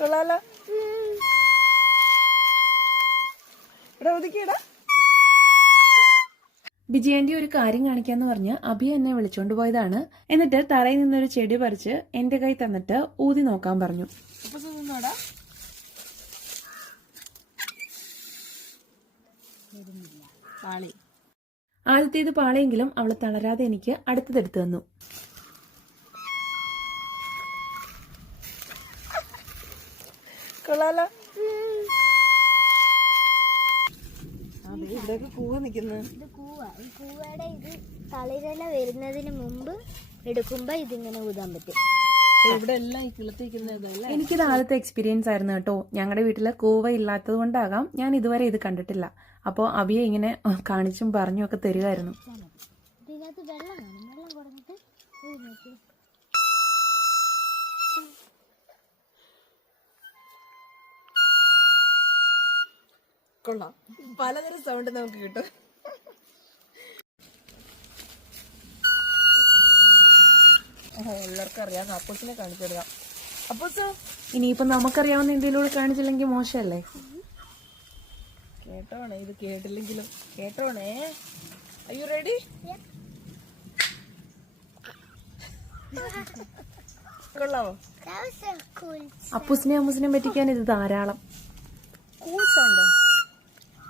കൊള്ളാലോ. ഇവിടെ ഒതുക്കിയിടാ. ബിജിയാന്റി ഒരു കാര്യം കാണിക്കാന്ന് പറഞ്ഞ് അഭി എന്നെ വിളിച്ചോണ്ട് പോയതാണ്. എന്നിട്ട് തറയിൽ നിന്നൊരു ചെടി പറിച്ച് എന്റെ കൈ തന്നിട്ട് ഊതി നോക്കാൻ പറഞ്ഞു. ആദ്യത്തേത് പാളയെങ്കിലും അവൾ തളരാതെ എനിക്ക് അടുത്തതെടുത്തു തന്നു. കൊള്ളാലോ കൂവ നിക്കുന്നു ഇത് കൂവ. ഈ കൂവയുടെ ഇത് തളിരല വരുന്നതിന് മുമ്പ് എടുക്കുമ്പോ ഇതിങ്ങനെ ഊതാൻ പറ്റും. എനിക്കിത് ആദ്യത്തെ എക്സ്പീരിയൻസ് ആയിരുന്നു കേട്ടോ. ഞങ്ങളുടെ വീട്ടിൽ കൂവ ഇല്ലാത്തത് കൊണ്ടാകാം. ഞാൻ ഇതുവരെ ഇത് കണ്ടിട്ടില്ല. അപ്പോൾ അവിയെ ഇങ്ങനെ കാണിച്ചും പറഞ്ഞും ഒക്കെ തരുമായിരുന്നു ഇതിനകത്ത് വെള്ളം വെള്ളം കുറഞ്ഞിട്ട് കൊള്ളാം. പലതരം സൗണ്ട് നമുക്ക് കിട്ടും. എല്ലാവർക്കും അറിയാം. അപ്പൂസിനെ കാണിച്ചു കൊടുക്കാം അപ്പൂസ് ഇനിയിപ്പോ നമുക്കറിയാവുന്ന എന്തെങ്കിലും കാണിച്ചില്ലെങ്കിൽ മോശമല്ലേ? കേട്ടോണേ ഇത് കേട്ടില്ലെങ്കിലും. കേട്ടോണേ. അയ്യോ റെഡി കൊള്ളാവോ. അപ്പൂസിനെ അമ്മൂസിനെ പറ്റിക്കാൻ ഇത് ധാരാളം. കൂൾ സൗണ്ടോ